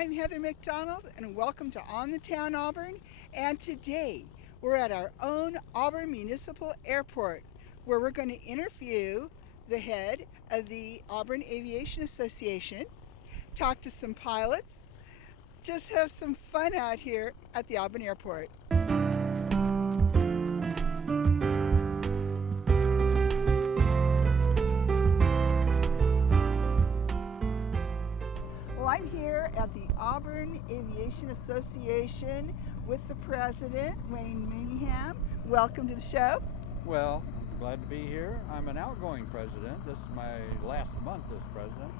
I'm Heather McDonald, and welcome to On the Town Auburn. And today we're at our own Auburn Municipal Airport, where we're going to interview the head of the Auburn Aviation Association, talk to some pilots, just have some fun out here at the Auburn Airport. Well, I'm here at the Auburn Aviation Association with the president, Wayne Mooneyham. Welcome to the show. Well, I'm glad to be here. I'm an outgoing president. This is my last month as president.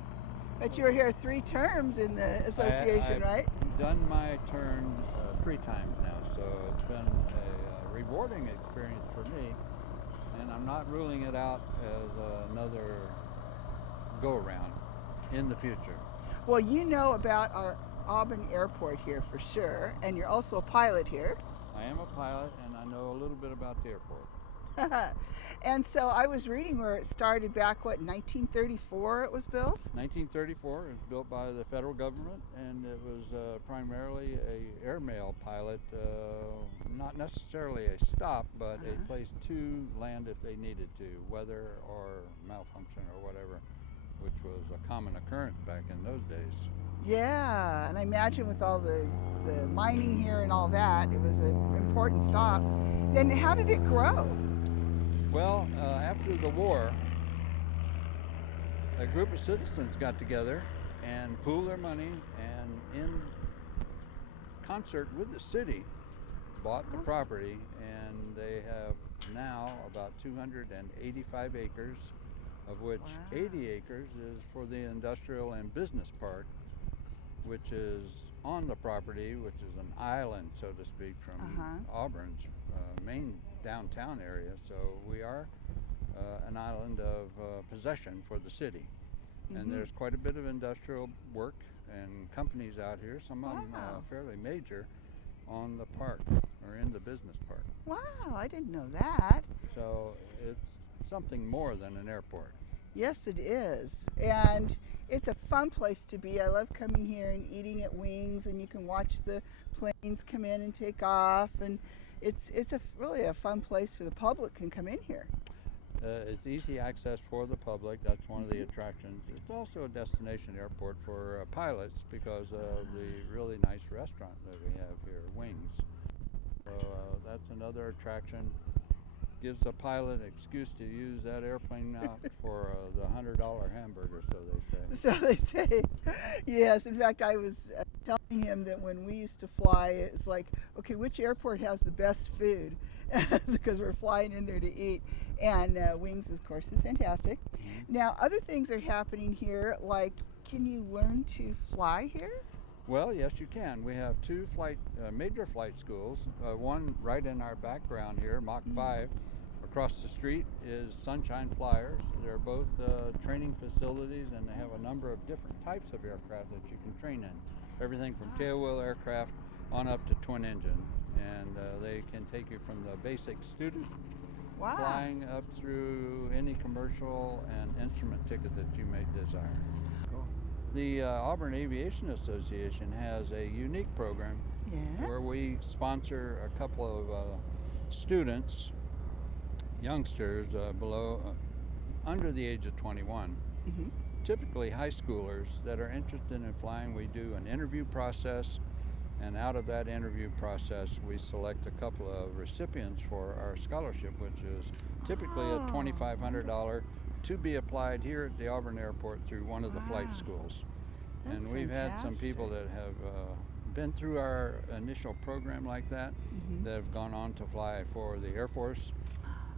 But you were here 3 terms in the association, right? I've done my turn 3 times now, so it's been a rewarding experience for me, and I'm not ruling it out as another go-around in the future. Well, you know about our Auburn Airport here for sure, and you're also a pilot here. I am a pilot, and I know a little bit about the airport. And so I was reading where it started back, what, 1934 it was built? 1934. It was built by the federal government, and it was primarily a airmail pilot, not necessarily a stop, but a place to land if they needed to, weather or malfunction or whatever, which was a common occurrence back in those days. Yeah, and I imagine with all the mining here and all that, it was an important stop. Then how did it grow? Well, after the war, a group of citizens got together and pooled their money, and in concert with the city, bought the property, and they have now about 285 acres, of which 80 acres is for the industrial and business park, which is on the property, which is an island, so to speak, from Auburn's main downtown area. So we are an island of possession for the city. And there's quite a bit of industrial work and companies out here, some of them fairly major, on the park or in the business park. Wow, I didn't know that. So it's something more than an airport. Yes, it is. And it's a fun place to be. I love coming here and eating at Wings, and you can watch the planes come in and take off, and it's really a fun place for the public can come in here. It's easy access for the public. That's one of the attractions. It's also a destination airport for pilots because of the really nice restaurant that we have here, Wings. So that's another attraction. Gives the pilot an excuse to use that airplane out for the $100 hamburger, so they say. So they say. Yes, in fact, I was telling him that when we used to fly, it's like, okay, which airport has the best food? Because we're flying in there to eat. And Wings, of course, is fantastic. Now, other things are happening here, like, can you learn to fly here? Well, yes, you can. We have 2 major flight schools, one right in our background here, Mach 5. Across the street is Sunshine Flyers. They're both training facilities, and they have a number of different types of aircraft that you can train in. Everything from tailwheel aircraft on up to twin engine. And they can take you from the basic student flying up through any commercial and instrument ticket that you may desire. Cool. The Auburn Aviation Association has a unique program where we sponsor a couple of students, youngsters under the age of 21, typically high schoolers that are interested in flying. We do an interview process, and out of that interview process we select a couple of recipients for our scholarship, which is typically a $2,500 to be applied here at the Auburn Airport through one of the flight schools. And we've had some people that have been through our initial program like that, that have gone on to fly for the Air Force,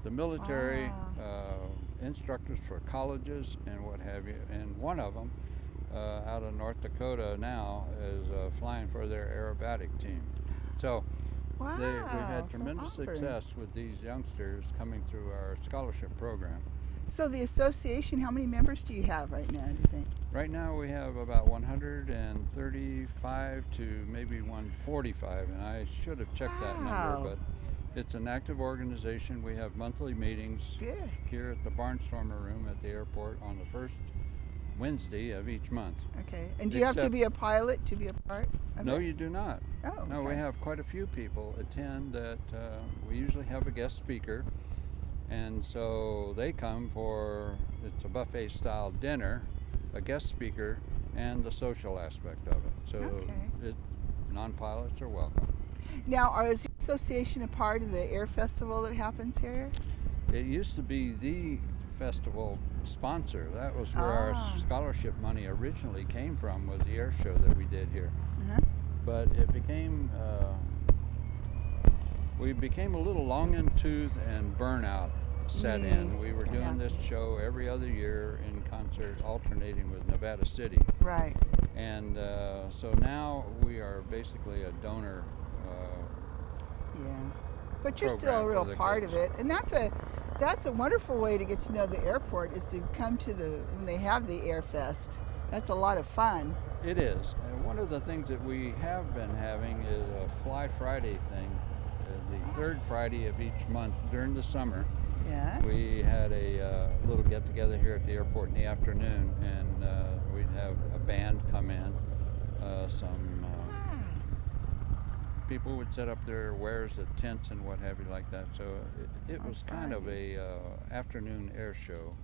the military, instructors for colleges and what have you. And one of them out of North Dakota now is flying for their aerobatic team. So we've had tremendous success with these youngsters coming through our scholarship program. So the association, how many members do you have right now, do you think? Right now we have about 135 to maybe 145, and I should have checked that number, but it's an active organization. We have monthly meetings here at the Barnstormer Room at the airport on the first Wednesday of each month. Okay. And do you have to be a pilot to be a part of No, it? you do not. Oh, No, okay. we have quite a few people attend that. We usually have a guest speaker, and so they come for, it's a buffet style dinner, a guest speaker, and the social aspect of it. So non-pilots are welcome. Now, is your association a part of the air festival that happens here? It used to be the festival sponsor. That was where our scholarship money originally came from, was the air show that we did here. But it became, we became a little long in tooth and burnout set in. We were doing this show every other year in concert, alternating with Nevada City. Right. And so now we are basically a donor. But you're still a real part of it, and that's a wonderful way to get to know the airport, is to come to when they have the Air Fest. That's a lot of fun. It is. And one of the things that we have been having is a Fly Friday thing, the third Friday of each month during the summer. Yeah. We had a little get together here at the airport in the afternoon, and we'd have a band come in, some people would set up their wares at tents and what have you like that. So it was kind of a afternoon air show.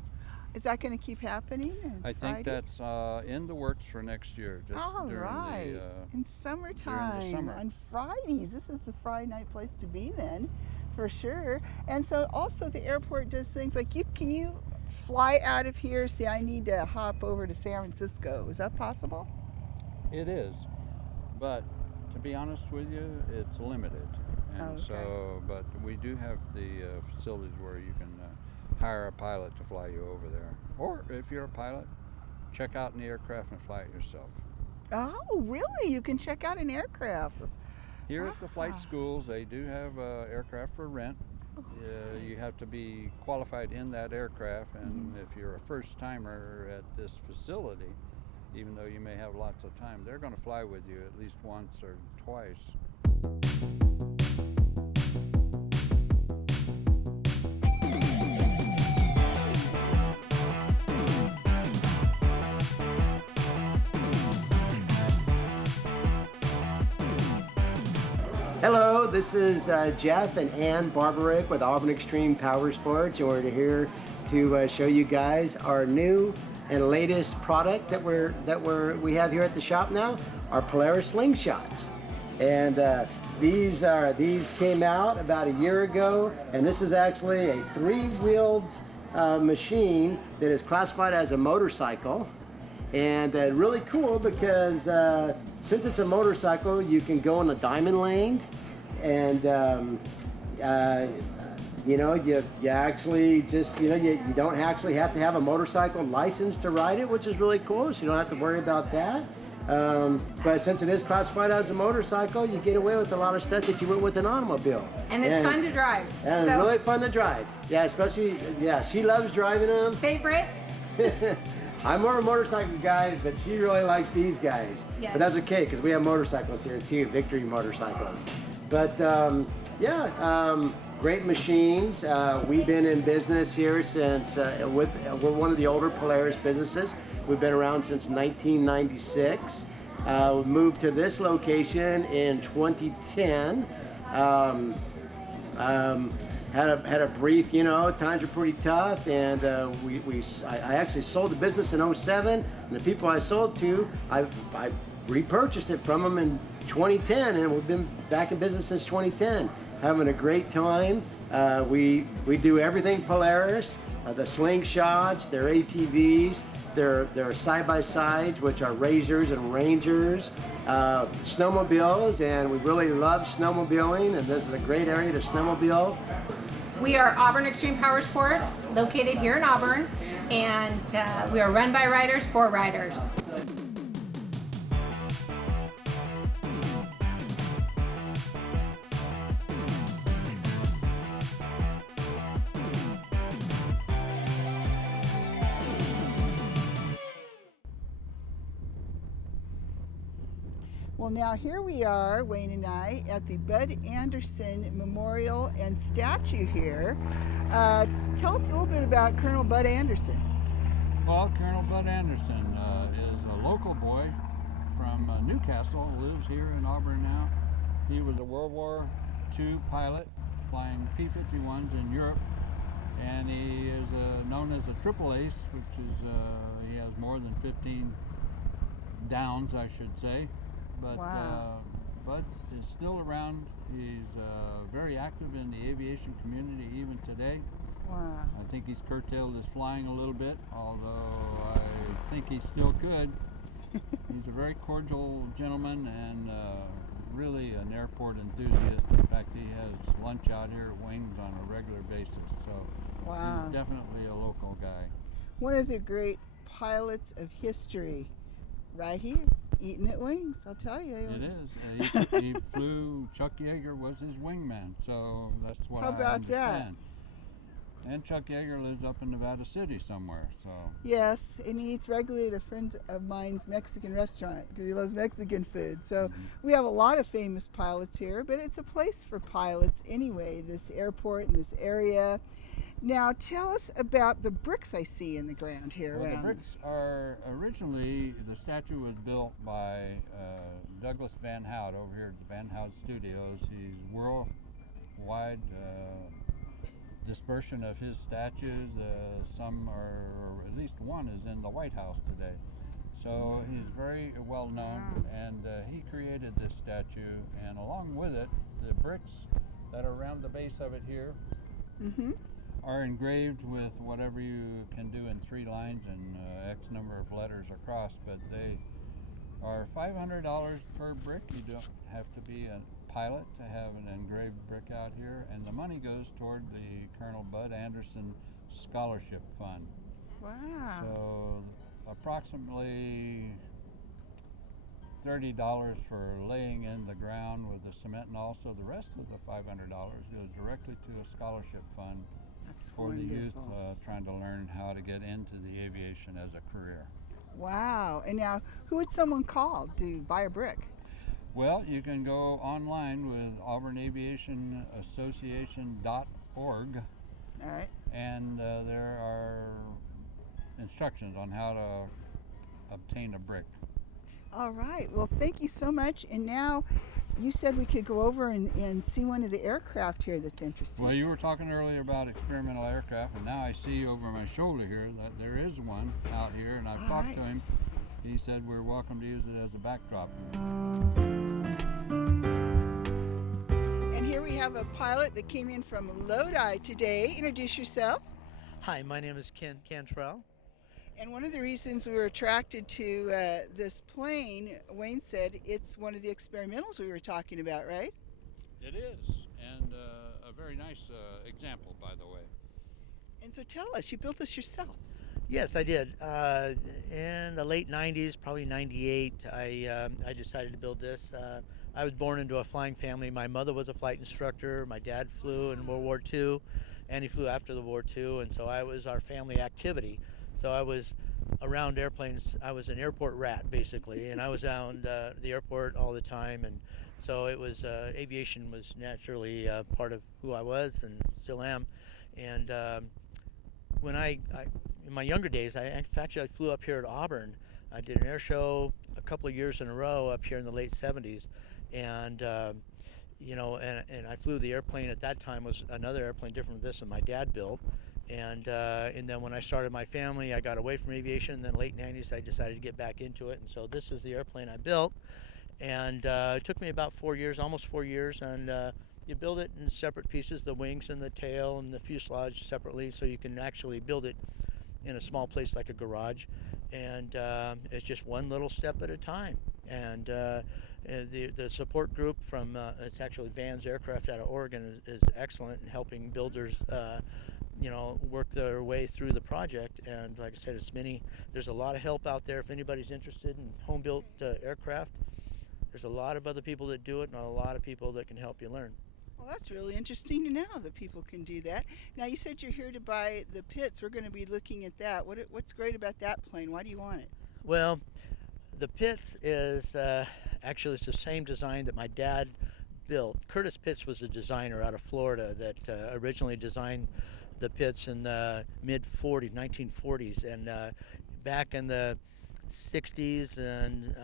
Is that going to keep happening? I think that's in the works for next year. Just during in summertime, during the summer. On Fridays. This is the Friday night place to be then, for sure. And so also the airport does things like, can you fly out of here, say I need to hop over to San Francisco. Is that possible? It is, but to be honest with you, it's limited. And but we do have the facilities where you can hire a pilot to fly you over there. Or if you're a pilot, check out an aircraft and fly it yourself. Oh, really? You can check out an aircraft? Here at the flight schools, they do have aircraft for rent. You have to be qualified in that aircraft, and if you're a first timer at this facility, even though you may have lots of time, they're going to fly with you at least once or twice. Hello, this is Jeff and Ann Barbarick with Auburn Extreme Power Sports, and we're here to show you guys our new and latest product that we have here at the shop now, our Polaris Slingshots. And these came out about a year ago, and this is actually a three-wheeled machine that is classified as a motorcycle. And really cool because since it's a motorcycle, you can go in the diamond lane, and you actually just, you don't actually have to have a motorcycle license to ride it, which is really cool, so you don't have to worry about that. But since it is classified as a motorcycle, you get away with a lot of stuff that you would with an automobile. And it's fun to drive. And it's really fun to drive. Yeah, especially, she loves driving them. Favorite? I'm more a motorcycle guy, but she really likes these guys. Yes. But that's okay, because we have motorcycles here too, Victory motorcycles. But great machines. We've been in business here since, we're one of the older Polaris businesses. We've been around since 1996. We moved to this location in 2010. Had a brief, times were pretty tough, and I actually sold the business in 2007, and the people I sold to, I repurchased it from them in 2010, and we've been back in business since 2010. Having a great time. We do everything Polaris, the Slingshots, their ATVs, their side-by-sides, which are Razors and Rangers, snowmobiles, and we really love snowmobiling, and this is a great area to snowmobile. We are Auburn Extreme Power Sports, located here in Auburn, and we are run by riders for riders. Well, now here we are, Wayne and I, at the Bud Anderson Memorial and Statue here. Tell us a little bit about Colonel Bud Anderson. Well, Colonel Bud Anderson is a local boy from Newcastle, lives here in Auburn now. He was a World War II pilot flying P-51s in Europe, and he is known as a triple ace, which is he has more than 15 downs, I should say. But Wow. Bud is still around. He's very active in the aviation community even today. Wow. I think he's curtailed his flying a little bit, although I think he still could. He's a very cordial gentleman and really an airport enthusiast. In fact, he has lunch out here at Wings on a regular basis, so Wow. he's definitely a local guy. One of the great pilots of history, right here, eating at Wings, I'll tell you. It is. He flew, Chuck Yeager was his wingman, so that's what How I about that? understand. And Chuck Yeager lives up in Nevada City somewhere, so. Yes, and he eats regularly at a friend of mine's Mexican restaurant because he loves Mexican food. So we have a lot of famous pilots here, but it's a place for pilots anyway, this airport and this area. Now tell us about the bricks I see in the ground here Well, the around. bricks are originally, the statue was built by Douglas Van Hout over here at the Van Hout Studios. He's worldwide dispersion of his statues. Some are, or at least one is in the White House today. So he's very well known, and he created this statue, and along with it, the bricks that are around the base of it here are engraved with whatever you can do in 3 lines and X number of letters across, but they are $500 per brick. You don't have to be a pilot to have an engraved brick out here, and the money goes toward the Colonel Bud Anderson Scholarship Fund. Wow. So approximately $30 for laying in the ground with the cement, and also the rest of the $500 goes directly to a scholarship fund That's for the youth wonderful. trying to learn how to get into the aviation as a career. Wow. And now, who would someone call to buy a brick? Well, you can go online with auburnaviationassociation.org, All right. and there are instructions on how to obtain a brick. All right. Well, thank you so much. And now, you said we could go over and see one of the aircraft here that's interesting. Well, you were talking earlier about experimental aircraft, and now I see over my shoulder here that there is one out here, and I've talked to him. He said we're welcome to use it as a backdrop. And here we have a pilot that came in from Lodi today. Introduce yourself. Hi, my name is Ken Cantrell. And one of the reasons we were attracted to this plane, Wayne said it's one of the experimentals we were talking about, right? It is, and a very nice example, by the way. And so tell us, you built this yourself. Yes, I did. In the late 90s, probably 98, I decided to build this. I was born into a flying family. My mother was a flight instructor. My dad flew in World War II, and he flew after the War II, and so I was our family activity. So I was around airplanes. I was an airport rat, basically, and I was around the airport all the time, and so it was aviation was naturally part of who I was and still am. And when I in my younger days, I flew up here at Auburn. I did an air show a couple of years in a row up here in the late 70s, and you know, and I flew the airplane at that time was another airplane different from this one my dad built. And then when I started my family, I got away from aviation. And then late 90s, I decided to get back into it. And so this is the airplane I built. And it took me about 4 years, almost 4 years. And you build it in separate pieces, the wings and the tail and the fuselage separately, so you can actually build it in a small place like a garage. And it's just one little step at a time. And the support group from, it's actually Vans Aircraft out of Oregon is excellent in helping builders you know, work their way through the project. And like I said, there's a lot of help out there if anybody's interested in home-built aircraft. There's a lot of other people that do it and a lot of people that can help you learn. Well, that's really interesting to know that people can do that. Now, you said you're here to buy the Pitts. We're going to be looking at that. What's great about that plane? Why do you want it? Well, the Pitts is actually it's the same design that my dad built. Curtis Pitts was a designer out of Florida that originally designed the pits in the mid-40s, 1940s, and back in the 60s and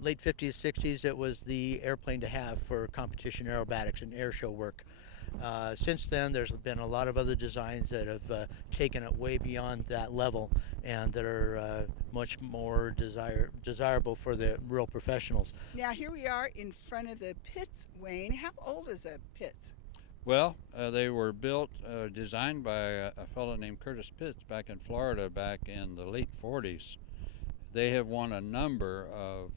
late 50s, 60s, it was the airplane to have for competition aerobatics and air show work. Since then, there's been a lot of other designs that have taken it way beyond that level and that are much more desirable for the real professionals. Now here we are in front of the pits, Wayne. How old is a pits? Well, they were built, designed by a fellow named Curtis Pitts back in Florida back in the late 40s. They have won a number of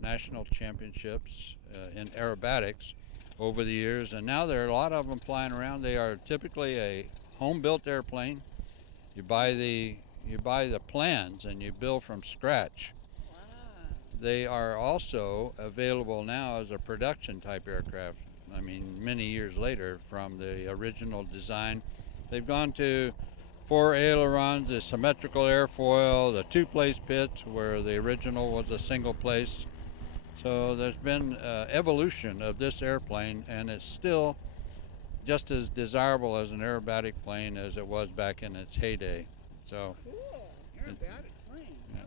national championships in aerobatics over the years, and now there are a lot of them flying around. They are typically a home-built airplane. You buy the plans and you build from scratch. Wow. They are also available now as a production type aircraft. I mean, many years later from the original design. They've gone to 4 ailerons, the symmetrical airfoil, the 2-place pits where the original was a single place. So there's been evolution of this airplane, and it's still just as desirable as an aerobatic plane as it was back in its heyday. So cool, aerobatic plane. Yeah.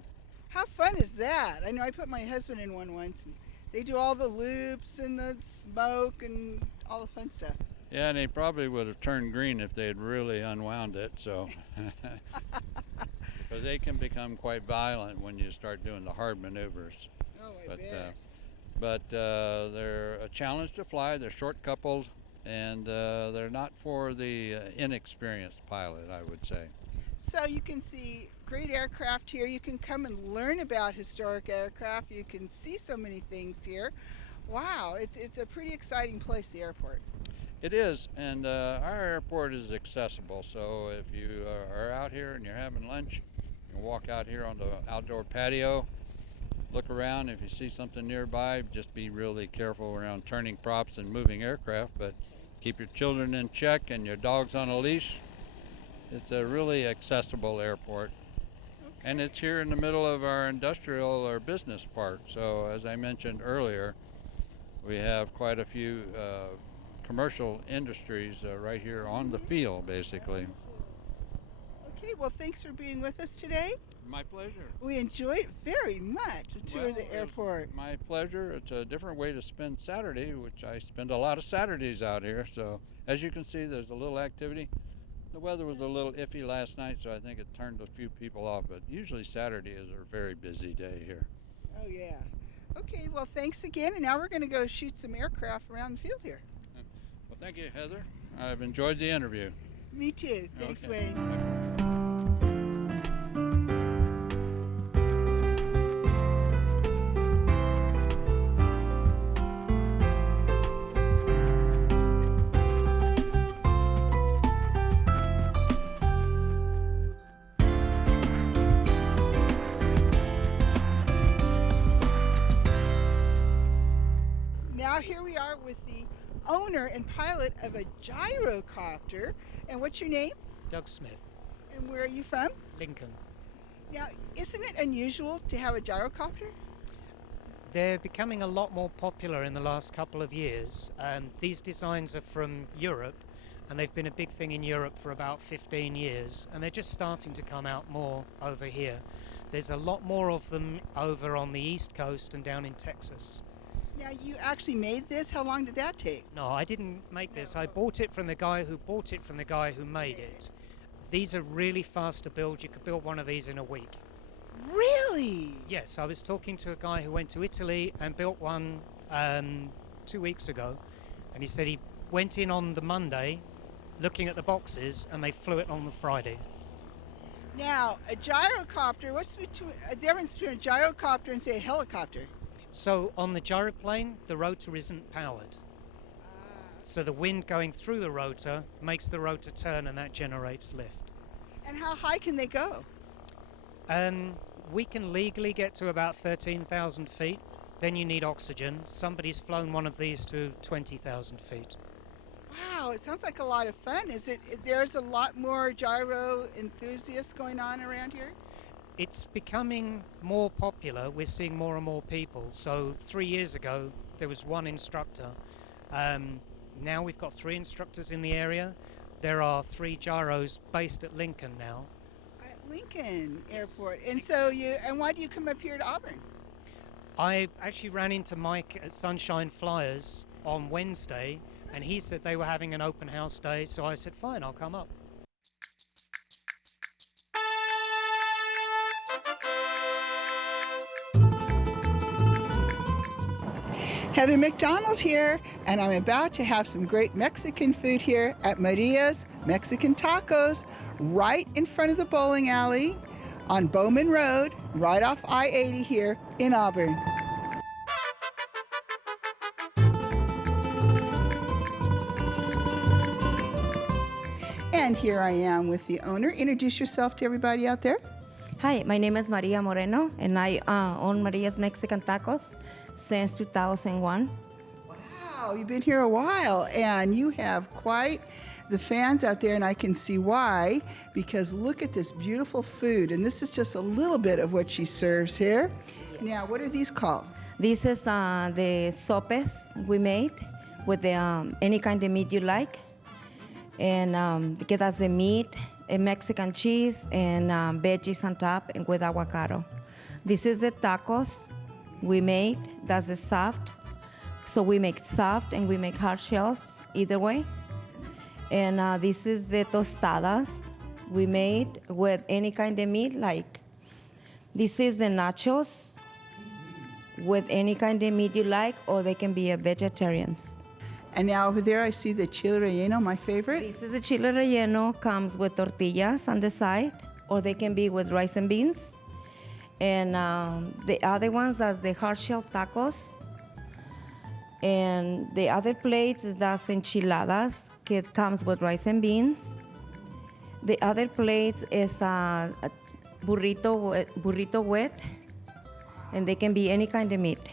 How fun is that? I know I put my husband in one once, and they do all the loops and the smoke and all the fun stuff. Yeah, and they probably would have turned green if they had really unwound it. So because they can become quite violent when you start doing the hard maneuvers. Oh, I bet. But they're a challenge to fly. They're short coupled, and they're not for the inexperienced pilot, I would say. So you can see great aircraft here. You can come and learn about historic aircraft. You can see so many things here. Wow, it's a pretty exciting place, the airport. It is, and our airport is accessible. So if you are out here and you're having lunch, you can walk out here on the outdoor patio. Look around. If you see something nearby, just be really careful around turning props and moving aircraft, but keep your children in check and your dogs on a leash. It's a really accessible airport. Okay. And it's here in the middle of our industrial or business park. So as I mentioned earlier, we have quite a few commercial industries right here on the field, basically. Okay, well, thanks for being with us today. My pleasure. We enjoyed very much the tour of the airport. My pleasure. It's a different way to spend Saturday, which I spend a lot of Saturdays out here. So as you can see, there's a little activity. The weather was a little iffy last night, so I think it turned a few people off, but usually Saturday is a very busy day here. Oh, yeah. Okay, well, thanks again, and now we're going to go shoot some aircraft around the field here. Well, thank you, Heather. I've enjoyed the interview. Me too. Thanks, Okay. Wayne. Now here we are with the owner and pilot of a gyrocopter. And what's your name? Doug Smith, And where are you from? Lincoln. Now, isn't it unusual to have a gyrocopter? They're becoming a lot more popular in the last couple of years. These designs are from Europe, and they've been a big thing in Europe for about 15 years, and they're just starting to come out more over here. There's a lot more of them over on the East Coast and down in Texas. Now, you actually made this. How long did that take? No, I didn't make this. I bought it from the guy who bought it from the guy who made it. These are really fast to build. You could build one of these in a week. Really? Yes, I was talking to a guy who went to Italy and built one 2 weeks ago, and he said he went in on the Monday looking at the boxes and they flew it on the Friday. Now, a gyrocopter, what's the difference between a gyrocopter and, say, a helicopter? So on the gyroplane, the rotor isn't powered. So the wind going through the rotor makes the rotor turn, and that generates lift. And how high can they go? We can legally get to about 13,000 feet. Then you need oxygen. Somebody's flown one of these to 20,000 feet. Wow, it sounds like a lot of fun. There's a lot more gyro enthusiasts going on around here? It's becoming more popular. We're seeing more and more people. So 3 years ago, there was one instructor. Now we've got 3 instructors in the area. there are 3 gyros based at Lincoln now. At Lincoln Airport. And so why do you come up here to Auburn? I actually ran into Mike at Sunshine Flyers on Wednesday, and he said they were having an open house day, so I said, fine, I'll come up. Heather McDonald here, and I'm about to have some great Mexican food here at Maria's Mexican Tacos, right in front of the bowling alley on Bowman Road, right off I-80 here in Auburn. And here I am with the owner. Introduce yourself to everybody out there. Hi, my name is Maria Moreno, and I own Maria's Mexican Tacos since 2001. Wow, you've been here a while, and you have quite the fans out there, and I can see why, because look at this beautiful food, and this is just a little bit of what she serves here. Yes. Now, what are these called? This is the sopes we made with the, any kind of meat you like, and get us the meat, a Mexican cheese, and veggies on top, and with avocado. This is the tacos we made. That's the soft. So we make soft and we make hard shells, either way. And this is the tostadas we made with any kind of meat. Like this is the nachos with any kind of meat you like, or they can be a vegetarians. And now over there I see the chile relleno, my favorite. This is the chile relleno, comes with tortillas on the side, or they can be with rice and beans. And the other ones, that's the hard shell tacos. And the other plates, that's enchiladas, it comes with rice and beans. The other plates is a burrito wet, and they can be any kind of meat.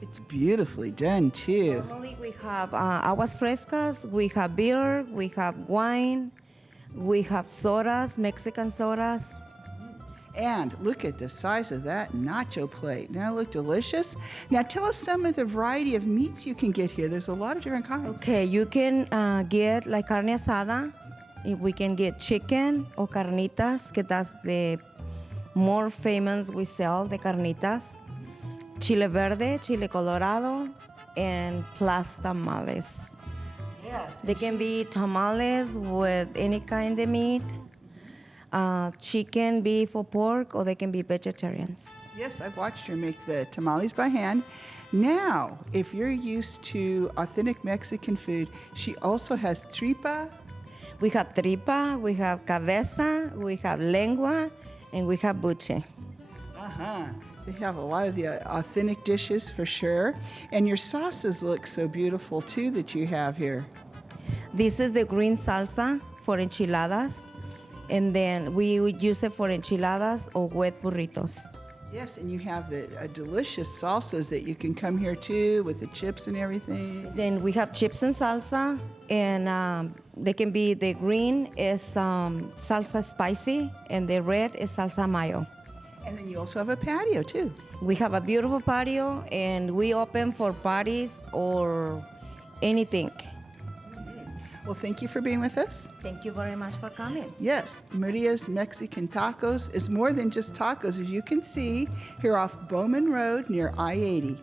It's beautifully done too. Normally we have aguas frescas, we have beer, we have wine, we have sodas, Mexican sodas. And look at the size of that nacho plate. Now look delicious. Now tell us some of the variety of meats you can get here. There's a lot of different kinds. Okay, you can get like carne asada. We can get chicken or carnitas, que that's the more famous we sell, the carnitas. Chile verde, chile colorado, and plus tamales. Yes. They can be tamales with any kind of meat, chicken, beef, or pork, or they can be vegetarians. Yes, I've watched her make the tamales by hand. Now, if you're used to authentic Mexican food, she also has tripa. We have tripa, we have cabeza, we have lengua, and we have buche. Uh-huh. They have a lot of the authentic dishes for sure. And your sauces look so beautiful too that you have here. This is the green salsa for enchiladas, and then we would use it for enchiladas or wet burritos. Yes, and you have the delicious salsas that you can come here too with the chips and everything. Then we have chips and salsa, and they can be, the green is salsa spicy, and the red is salsa mayo. And then you also have a patio too. We have a beautiful patio, and we open for parties or anything. Well, thank you for being with us. Thank you very much for coming. Yes, Maria's Mexican Tacos is more than just tacos, as you can see here off Bowman Road near I-80.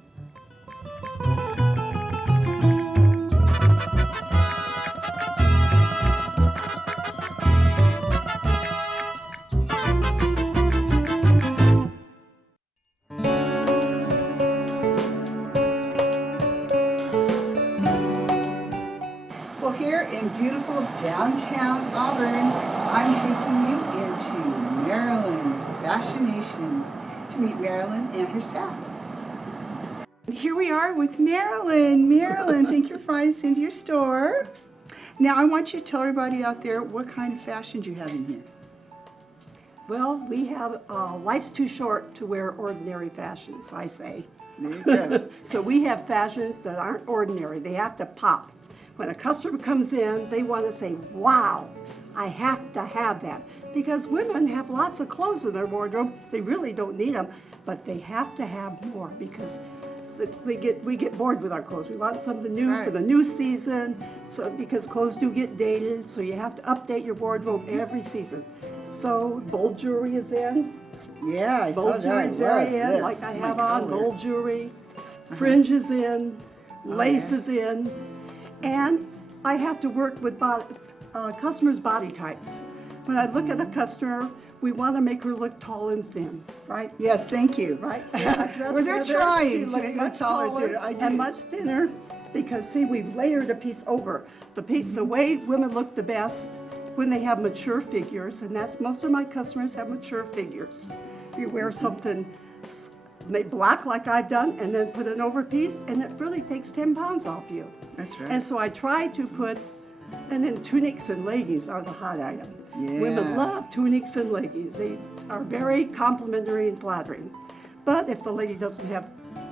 Well, here in beautiful downtown Auburn, I'm taking you into Maryland's Fascinations to meet Marilyn and her staff. Here we are with Marilyn. Marilyn, thank you for inviting us into your store. Now, I want you to tell everybody out there what kind of fashions you have in here. Well, we have, life's too short to wear ordinary fashions, I say. There you go. So we have fashions that aren't ordinary. They have to pop. When a customer comes in, they want to say, wow, I have to have that. Because women have lots of clothes in their wardrobe. They really don't need them, but they have to have more because we get bored with our clothes. We want something new for the new season, so because clothes do get dated, so you have to update your wardrobe every season. So gold jewelry is in. Yeah, I saw Gold that. I jewelry's very love in, this. like I My have on color. gold jewelry. Fringe is in, lace is in, and I have to work with customers' body types. When I look at a customer, we want to make her look tall and thin, right? Yes, thank you. Right? So I dress Well, they're with her. trying She to looks make her much taller, thinner. I do. and much thinner, because see, we've layered a piece over. The way women look the best when they have mature figures, and that's most of my customers have mature figures. You wear something made black like I've done, and then put an overpiece, and it really takes 10 pounds off you. That's right. And so I try to put, and then tunics and leggings are the hot item. Yeah. Women love tunics and leggings. They are very complimentary and flattering. But if the lady doesn't have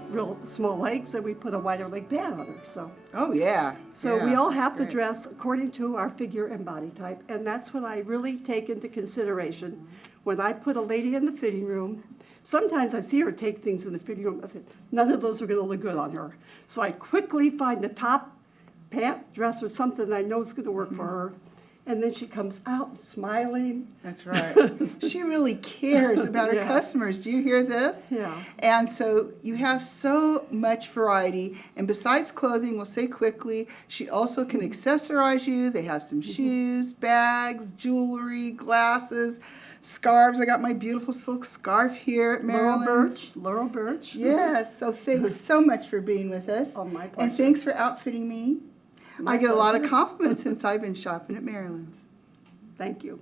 real small legs, then we put a wider leg pad on her. Oh, yeah. So Yeah, we all have that's to great. dress according to our figure and body type, and that's what I really take into consideration when I put a lady in the fitting room. Sometimes I see her take things in the fitting room. I think none of those are going to look good on her. So I quickly find the top pant, dress, or something that I know is going to work for her. And then she comes out smiling. That's right. She really cares about her Yeah. customers. Do you hear this? Yeah. And so you have so much variety. And besides clothing, we'll say quickly, she also can accessorize you. They have some shoes, bags, jewelry, glasses, scarves. I got my beautiful silk scarf here at Maryland's. Laurel Birch. Yes. So thanks so much for being with us. Oh, my And pleasure. thanks for outfitting me. My I get a lot of pleasure. compliments since I've been shopping at Maryland's. Thank you.